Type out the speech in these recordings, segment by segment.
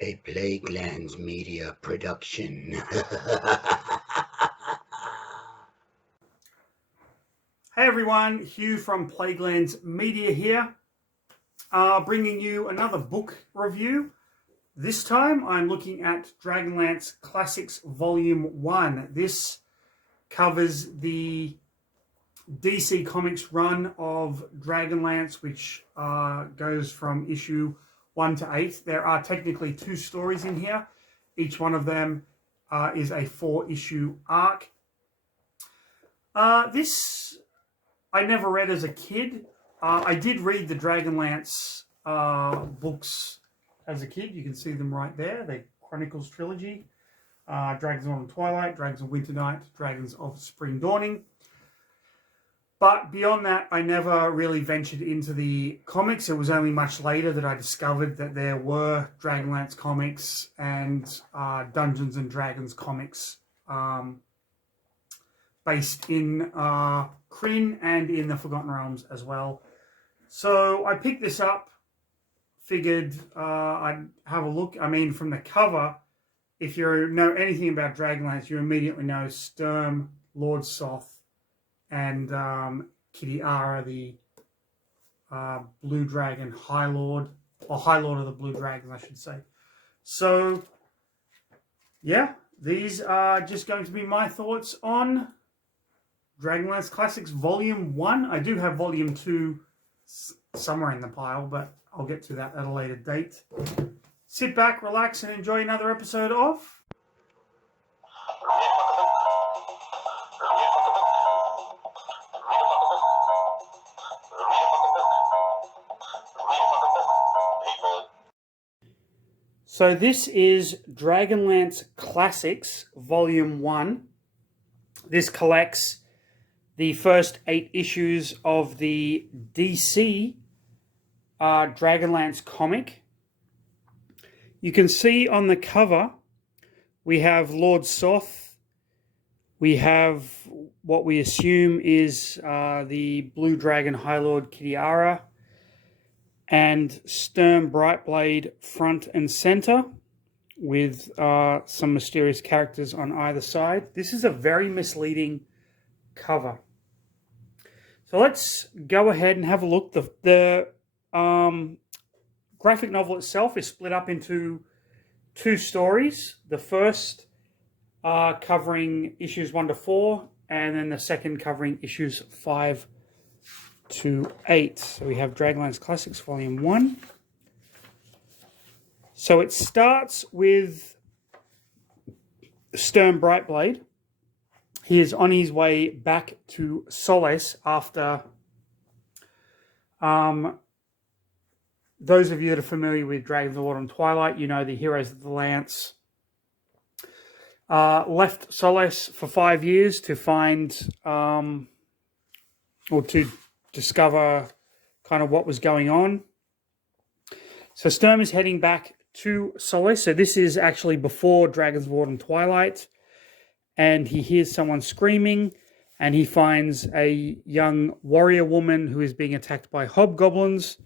A Plaguelands Media production. Hey everyone, Hugh from Plaguelands Media here, bringing you another book review. This time I'm looking at Dragonlance Classics Volume 1. This covers the DC Comics run of Dragonlance, which goes from issue 1 to 8. There are technically 2 stories in here. Each one of them is a 4-issue arc. This I never read as a kid. I did read the Dragonlance books as a kid. You can see them right there. The Chronicles trilogy. Dragons of Autumn Twilight, Dragons of Winter Night, Dragons of Spring Dawning. But beyond that, I never really ventured into the comics. It was only much later that I discovered that there were Dragonlance comics and Dungeons and Dragons comics based in Kryn and in the Forgotten Realms as well. So I picked this up, figured I'd have a look. I mean, from the cover, if you know anything about Dragonlance, you immediately know Sturm, Lord Soth, and Kitiara, the Blue Dragon Highlord, or Highlord of the Blue Dragons, I should say. So, yeah, these are just going to be my thoughts on Dragonlance Classics Volume 1. I do have Volume 2 somewhere in the pile, but I'll get to that at a later date. Sit back, relax, and enjoy another episode of... So this is Dragonlance Classics Volume 1. This collects the first 8 issues of the DC Dragonlance comic. You can see on the cover, we have Lord Soth. We have what we assume is the Blue Dragon Highlord Kitiara, and Sturm Brightblade front and center with some mysterious characters on either side. This is a very misleading cover. So let's go ahead and have a look. The graphic novel itself is split up into 2 stories. The first covering issues 1 to 4, and then the second covering issues 5 to 8. So we have Dragonlance Classics Volume 1. So it starts with Sturm Brightblade. He is on his way back to Solace after... those of you that are familiar with Dragons of Autumn Twilight, you know the heroes of the Lance left Solace for 5 years to find... or to discover kind of what was going on. So Sturm is heading back to Solace. So this is actually before Dragons of Autumn Twilight. And he hears someone screaming, and he finds a young warrior woman who is being attacked by hobgoblins.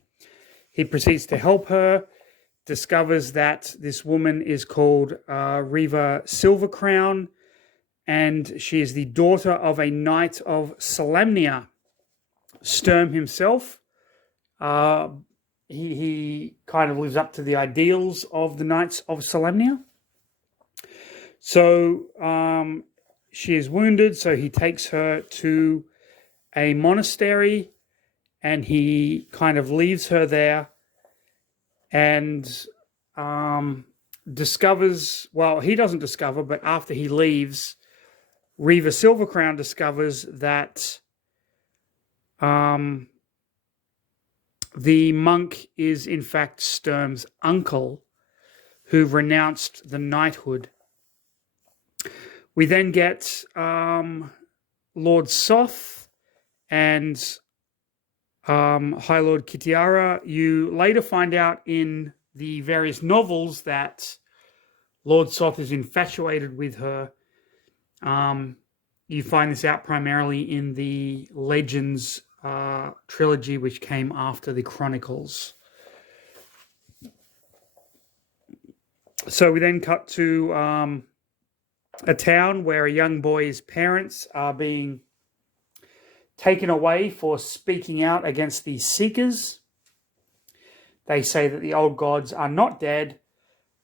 He proceeds to help her, discovers that this woman is called Riva Silvercrown, and she is the daughter of a knight of Solamnia. Sturm himself, he kind of lives up to the ideals of the Knights of Solamnia. So she is wounded, so he takes her to a monastery and he kind of leaves her there and discovers, well, he doesn't discover, but after he leaves, Riva Silvercrown discovers that the monk is in fact Sturm's uncle, who renounced the knighthood. We then get Lord Soth and Highlord Kitiara. You later find out in the various novels that Lord Soth is infatuated with her. You find this out primarily in the Legends trilogy, which came after the Chronicles. So we then cut to a town where a young boy's parents are being taken away for speaking out against the Seekers. They say that the old gods are not dead,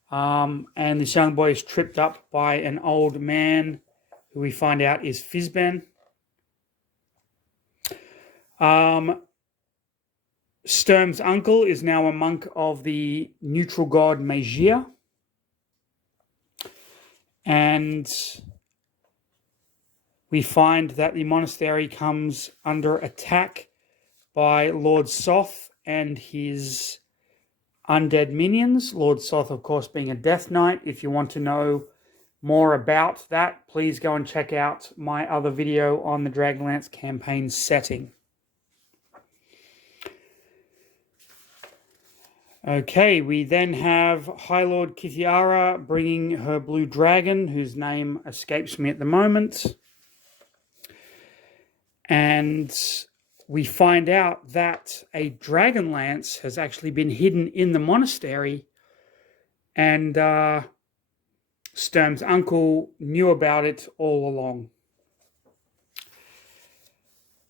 and this young boy is tripped up by an old man who we find out is Fizben. Sturm's uncle is now a monk of the neutral god Magia. And we find that the monastery comes under attack by Lord Soth and his undead minions. Lord Soth, of course, being a Death Knight. If you want to know more about that, please go and check out my other video on the Dragonlance campaign setting. Okay, we then have Highlord Kitiara bringing her blue dragon, whose name escapes me at the moment. And we find out that a Dragonlance has actually been hidden in the monastery, and Sturm's uncle knew about it all along.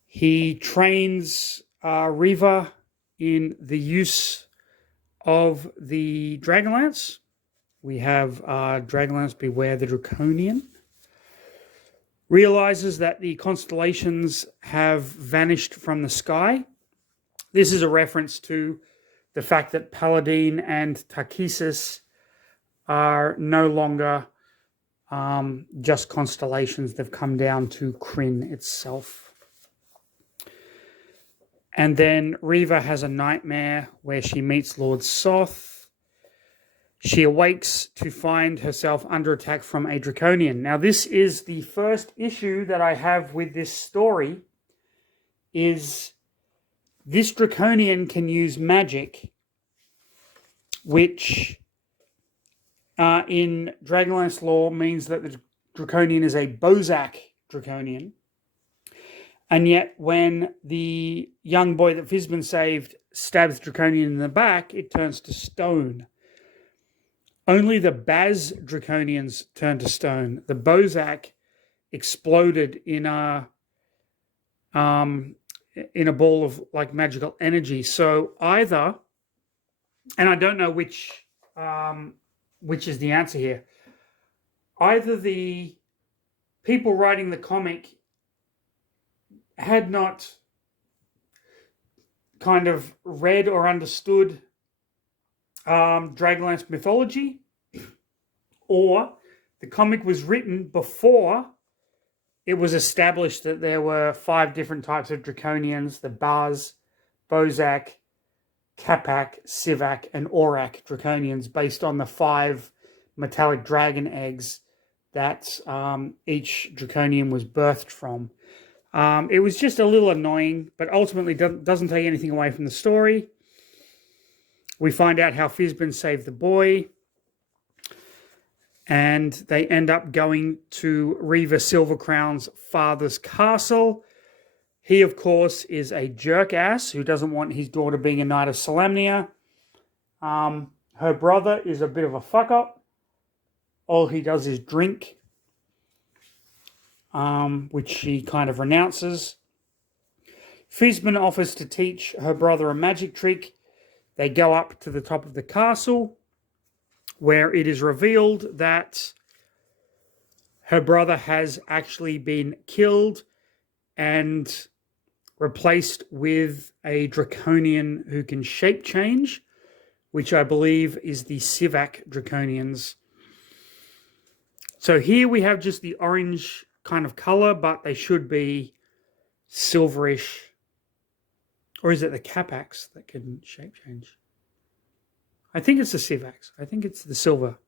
He trains Riva in the use of the Dragonlance. We have Dragonlance Beware the Draconian. Realizes that the constellations have vanished from the sky. This is a reference to the fact that Paladin and Tarkisis are no longer just constellations. They've come down to Kryn itself. And then Riva has a nightmare where she meets Lord Soth. She awakes to find herself under attack from a Draconian. Now, this is the first issue that I have with this story, is this Draconian can use magic, which in Dragonlance lore means that the Draconian is a Bozak Draconian. And yet, when the young boy that Fizben saved stabs Draconian in the back, it turns to stone. Only the Baz Draconians turn to stone. The Bozak exploded in a ball of like magical energy. So either, and I don't know which is the answer here. Either the people writing the comic had not kind of read or understood Dragonlance mythology, or the comic was written before it was established that there were 5 different types of Draconians: the Baz, Bozak, Capac, Sivak, and Aurak Draconians, based on the 5 metallic dragon eggs that each Draconian was birthed from. It was just a little annoying, but ultimately doesn't take anything away from the story. We find out how Fizben saved the boy, and they end up going to Riva Silvercrown's father's castle. He, of course, is a jerk-ass who doesn't want his daughter being a Knight of Solamnia. Her brother is a bit of a fuck-up. All he does is drink, which she kind of renounces. Fizben offers to teach her brother a magic trick. They go up to the top of the castle, where it is revealed that her brother has actually been killed and replaced with a Draconian who can shape change, which I believe is the Sivak Draconians. So here we have just the orange kind of color, but they should be silverish. Or is it the Capacs that can shape change? I think it's the Sivaks. I think it's the silver.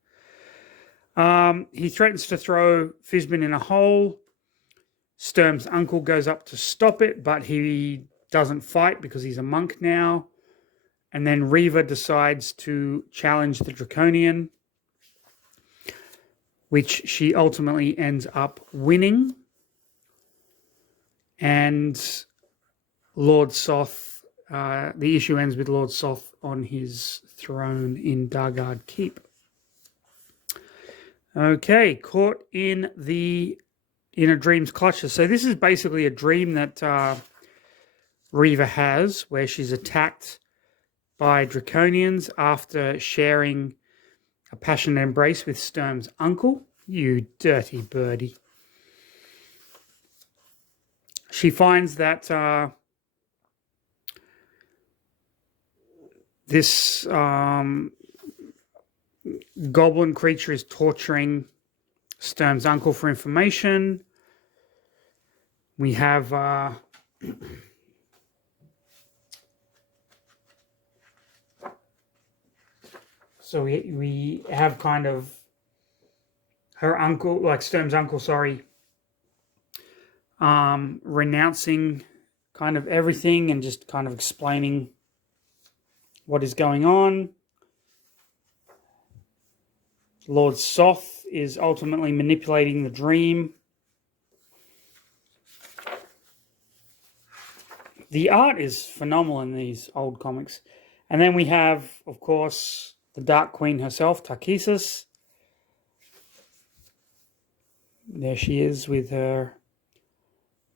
He threatens to throw Fizben in a hole. Sturm's uncle goes up to stop it, but he doesn't fight because he's a monk now. And then Riva decides to challenge the Draconian, which she ultimately ends up winning. And Lord Soth, the issue ends with Lord Soth on his throne in Dargard Keep. Okay, caught in a dream's clutches. So this is basically a dream that Riva has, where she's attacked by Draconians after sharing a passionate embrace with Sturm's uncle. You dirty birdie. She finds that this goblin creature is torturing Sturm's uncle for information. We have so we have kind of her uncle, like Sturm's uncle, sorry, renouncing kind of everything and just kind of explaining what is going on. Lord Soth is ultimately manipulating the dream. The art is phenomenal in these old comics. And then we have, of course, the Dark Queen herself, Tarkisis. There she is with her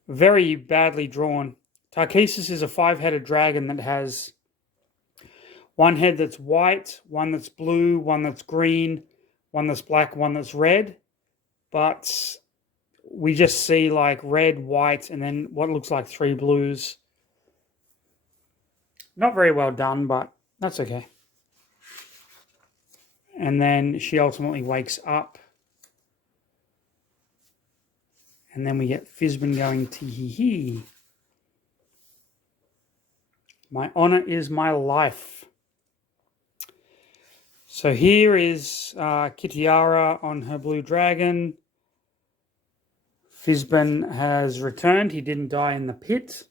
very badly drawn. Tarkisis is a 5-headed dragon that has one head that's white, one that's blue, one that's green, one that's black, one that's red. But we just see like red, white, and then what looks like 3 blues. Not very well done, but that's okay. And then she ultimately wakes up. And then we get Fizban going, tee-hee-hee. My honor is my life. So here is Kitiara on her blue dragon. Fizban has returned. He didn't die in the pit.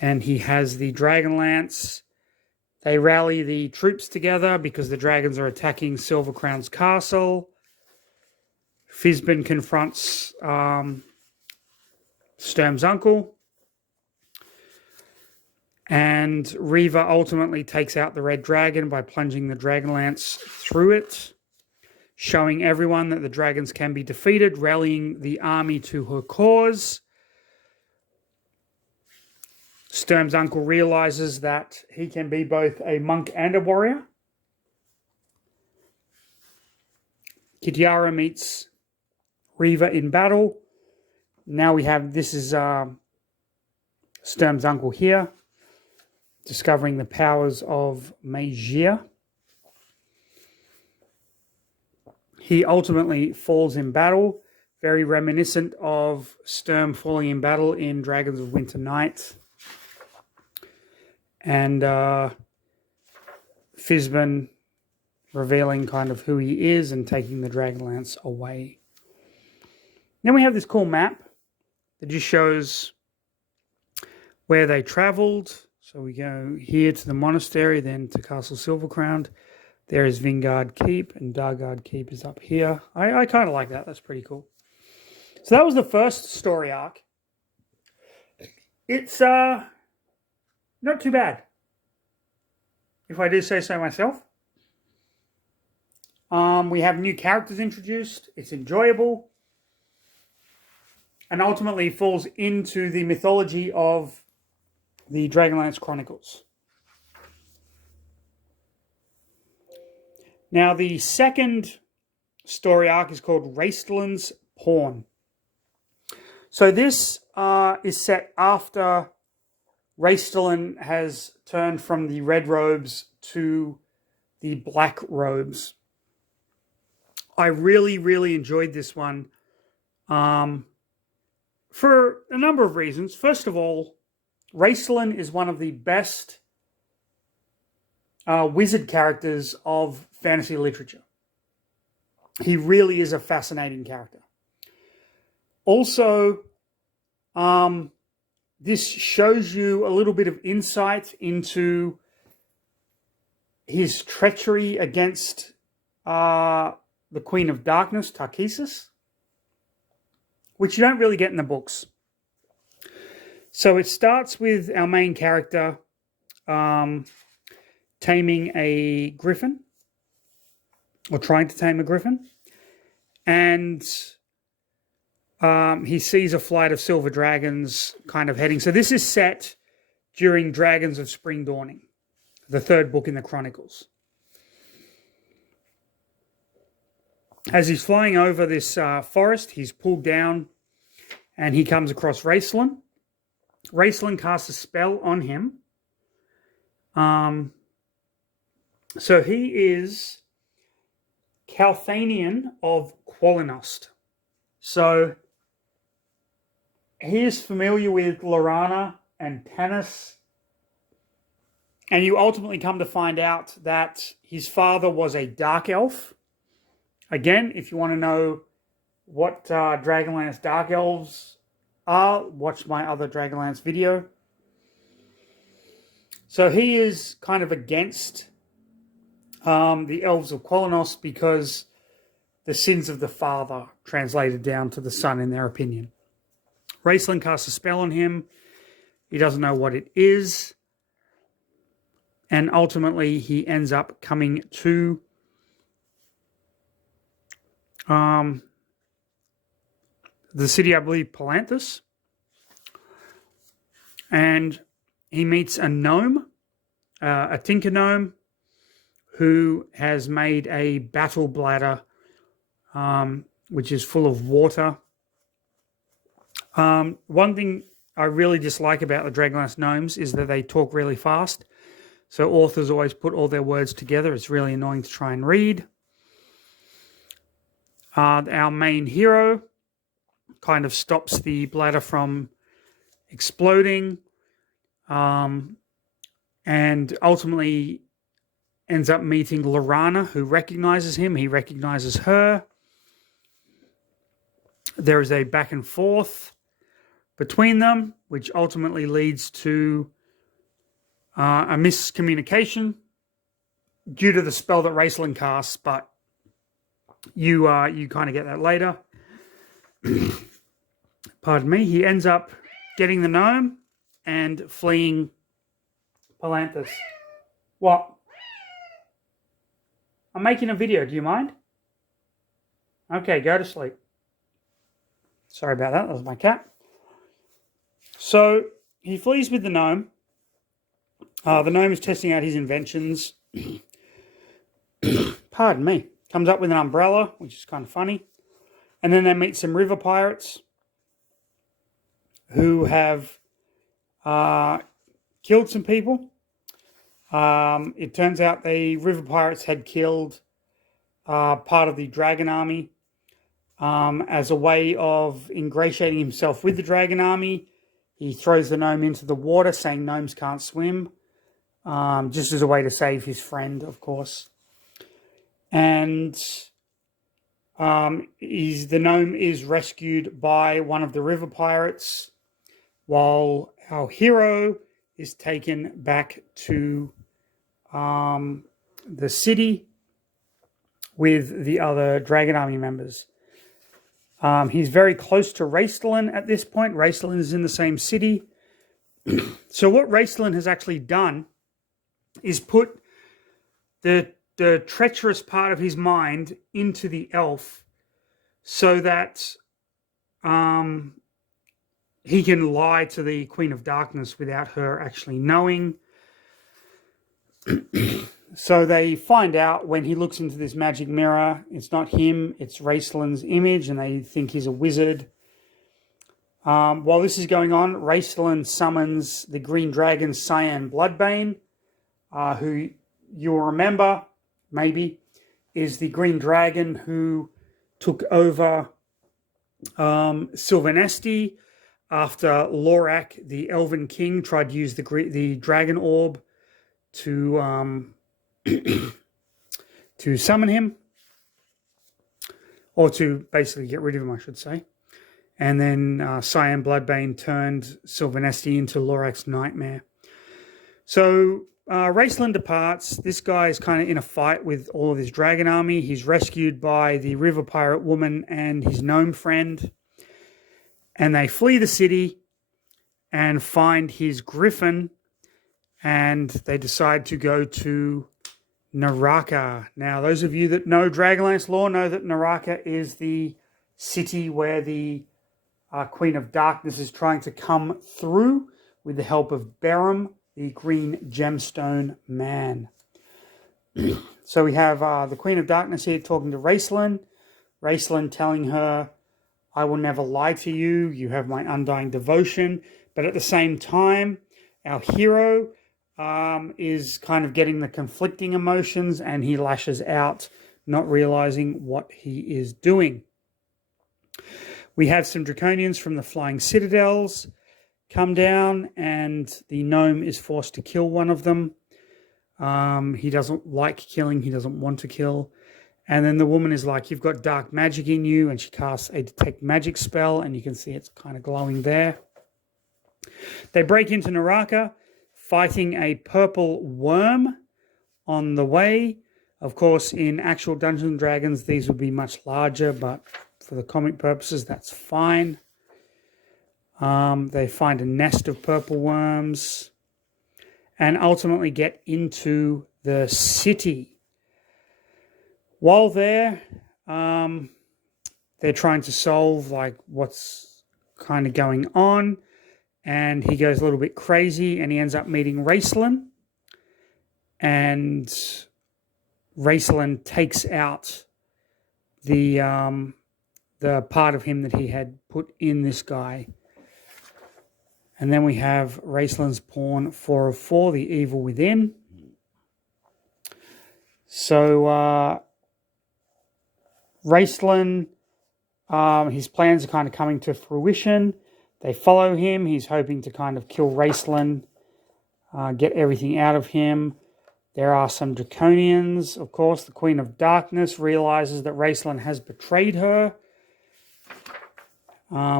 And he has the Dragonlance. They rally the troops together because the dragons are attacking Silver Crown's castle. Fizban confronts Sturm's uncle. And Riva ultimately takes out the red dragon by plunging the Dragonlance through it, showing everyone that the dragons can be defeated, rallying the army to her cause. Sturm's uncle realizes that he can be both a monk and a warrior. Kitiara meets Riva in battle. Now we have, this is Sturm's uncle here, discovering the powers of magia. He ultimately falls in battle, very reminiscent of Sturm falling in battle in Dragons of Winter Night. And Fizban revealing kind of who he is and taking the Dragonlance away. Then we have this cool map that just shows where they traveled. So we go here to the monastery, then to Castle Silvercrown. There is Vingard Keep, and Dargard Keep is up here. I kind of like that. That's pretty cool. So that was the first story arc. It's not too bad, if I do say so myself. We have new characters introduced. It's enjoyable. And ultimately falls into the mythology of the Dragonlance Chronicles. Now, the second story arc is called Raistlin's Pawn. So this is set after Raistlin has turned from the red robes to the black robes. I really, really enjoyed this one for a number of reasons. First of all, Raistlin is one of the best wizard characters of fantasy literature. He really is a fascinating character. Also, this shows you a little bit of insight into his treachery against the Queen of Darkness, Tarkisis, which you don't really get in the books. So it starts with our main character taming a griffin. or trying to tame a griffin. And he sees a flight of silver dragons kind of heading. So this is set during Dragons of Spring Dawning, the third book in the Chronicles. As he's flying over this forest, he's pulled down and he comes across Raistlin. Raistlin casts a spell on him. So he is Calthanian of Qualinost. So he is familiar with Lorana and Tanis. And you ultimately come to find out that his father was a dark elf. Again, if you want to know what Dragonlance dark elves are, watch my other Dragonlance video. So he is kind of against the elves of Qualinost because the sins of the father translated down to the son in their opinion. Raistlin casts a spell on him. He doesn't know what it is. And ultimately he ends up coming to the city, I believe, Palanthus. And he meets a gnome, a tinker gnome, who has made a battle bladder, which is full of water. One thing I really dislike about the Dragonlance gnomes is that they talk really fast. So authors always put all their words together. It's really annoying to try and read. Our main hero kind of stops the bladder from exploding, and ultimately ends up meeting Lorana, who recognizes him. He recognizes her. There is a back and forth between them, which ultimately leads to a miscommunication due to the spell that Raistlin casts, but you kind of get that later. Pardon me. He ends up getting the gnome and fleeing Palanthus. What? I'm making a video. Do you mind? Okay, go to sleep. Sorry about that. That was my cat. So he flees with the gnome. The gnome is testing out his inventions. Pardon me. Comes up with an umbrella, which is kind of funny. And then they meet some river pirates who have killed some people. It turns out the river pirates had killed part of the dragon army. As a way of ingratiating himself with the dragon army, he throws the gnome into the water, saying gnomes can't swim, just as a way to save his friend, of course. And the gnome is rescued by one of the river pirates, while our hero is taken back to the city with the other Dragon Army members. He's very close to Raistlin at this point. Raistlin is in the same city. So what Raistlin has actually done is put the treacherous part of his mind into the elf so that he can lie to the Queen of Darkness without her actually knowing. So they find out when he looks into this magic mirror, it's not him, it's Raistlin's image, and they think he's a wizard. While this is going on, Raistlin summons the green dragon Cyan Bloodbane, who you'll remember, maybe, is the green dragon who took over Sylvanesti after Lorak, the Elven King, tried to use the dragon orb to to summon him, or to basically get rid of him, I should say. And then Cyan Bloodbane turned Sylvanesti into Lorak's nightmare. So Raistlin departs. This guy is kind of in a fight with all of his dragon army. He's rescued by the river pirate woman and his gnome friend. And they flee the city and find his griffin. And they decide to go to Naraka. Now, those of you that know Dragonlance lore know that Naraka is the city where the Queen of Darkness is trying to come through with the help of Berum, the green gemstone man. So we have the Queen of Darkness here talking to Raistlin. Raistlin telling her, I will never lie to you. You have my undying devotion. But at the same time, our hero is kind of getting the conflicting emotions, and he lashes out, not realizing what he is doing. We have some draconians from the Flying Citadels come down, and the gnome is forced to kill one of them. He doesn't like killing. He doesn't want to kill. And then the woman is like, you've got dark magic in you, and she casts a detect magic spell, and you can see it's kind of glowing there. They break into Naraka, fighting a purple worm on the way. Of course, in actual Dungeons & Dragons, these would be much larger, but for the comic purposes, that's fine. They find a nest of purple worms and ultimately get into the city. While there, they're trying to solve like what's kind of going on, and he goes a little bit crazy, and he ends up meeting Raistlin, and Raistlin takes out the part of him that he had put in this guy. And then we have Raistlin's pawn 404, the evil within. So Raistlin, his plans are kind of coming to fruition. They follow him. He's hoping to kind of kill Raistlin, get everything out of him. There are some draconians. Of course, the Queen of Darkness realizes that Raistlin has betrayed her,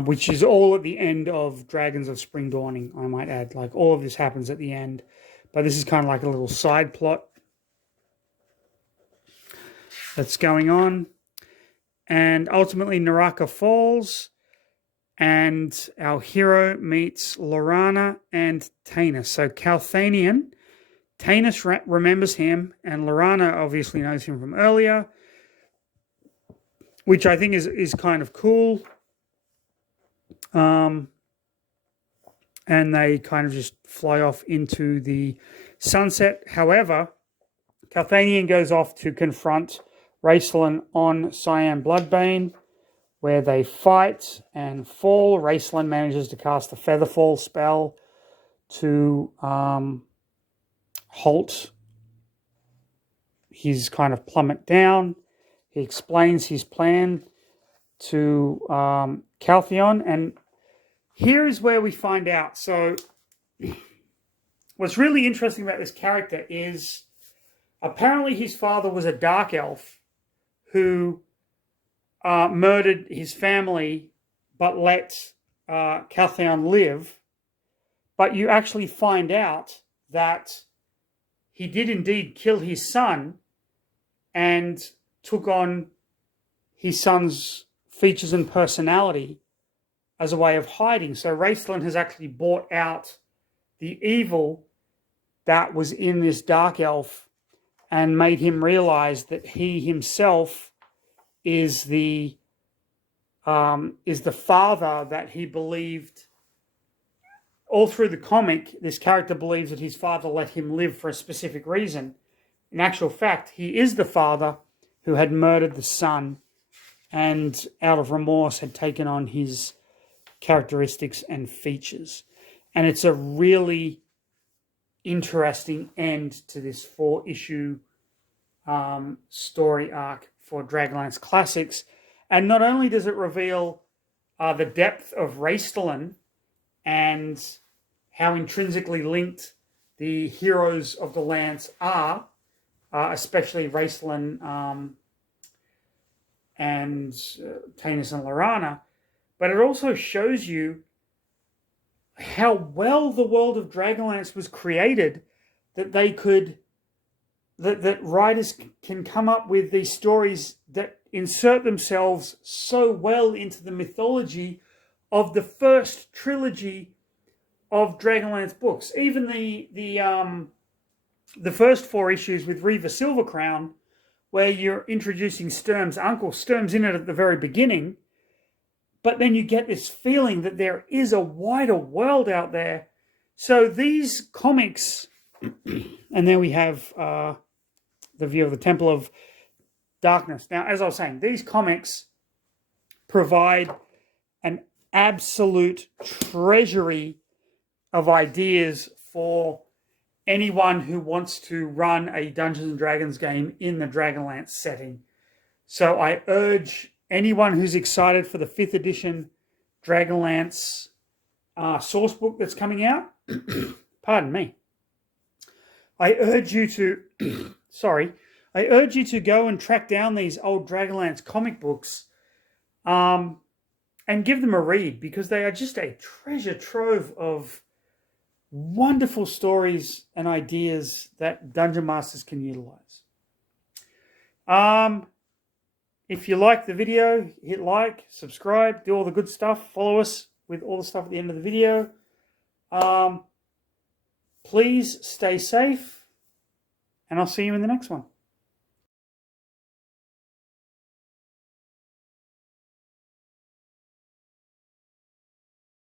which is all at the end of Dragons of Spring Dawning, I might add. Like, all of this happens at the end. But this is kind of like a little side plot that's going on. And ultimately, Naraka falls, and our hero meets Lorana and Tanis. So Calthanian, Tanis remembers him, and Lorana obviously knows him from earlier, which I think is kind of cool. And they kind of just fly off into the sunset. However, Calthanian goes off to confront Raistlin on Cyan Bloodbane, where they fight and fall. Raistlin manages to cast a Featherfall spell to halt his kind of plummet down. He explains his plan to Caltheon, and here is where we find out. So what's really interesting about this character is apparently his father was a dark elf who murdered his family but let Caltheon live. But you actually find out that he did indeed kill his son and took on his son's features and personality as a way of hiding. So Raistlin has actually brought out the evil that was in this dark elf and made him realize that he himself is the father that he believed. All through the comic, this character believes that his father let him live for a specific reason. In actual fact, he is the father who had murdered the son and out of remorse had taken on his characteristics and features. And it's a really interesting end to this 4-issue story arc for Dragonlance Classics. And not only does it reveal the depth of Raistlin and how intrinsically linked the heroes of the Lance are, especially Raistlin and Tanis and Lorana, but it also shows you how well the world of Dragonlance was created, that they could, that writers can come up with these stories that insert themselves so well into the mythology of the first trilogy of Dragonlance books. Even the the first 4 issues with Riva Silvercrown, where you're introducing Sturm's uncle. Sturm's in it at the very beginning, but then you get this feeling that there is a wider world out there. So these comics, and then we have the view of the Temple of Darkness. Now, as I was saying, these comics provide an absolute treasury of ideas for anyone who wants to run a Dungeons & Dragons game in the Dragonlance setting. So I urge anyone who's excited for the 5th edition Dragonlance source book that's coming out, pardon me, I urge you to, I urge you to go and track down these old Dragonlance comic books and give them a read, because they are just a treasure trove of wonderful stories and ideas that Dungeon Masters can utilize. If you like the video, hit like, subscribe, do all the good stuff. Follow us with all the stuff at the end of the video. Please stay safe, and I'll see you in the next one.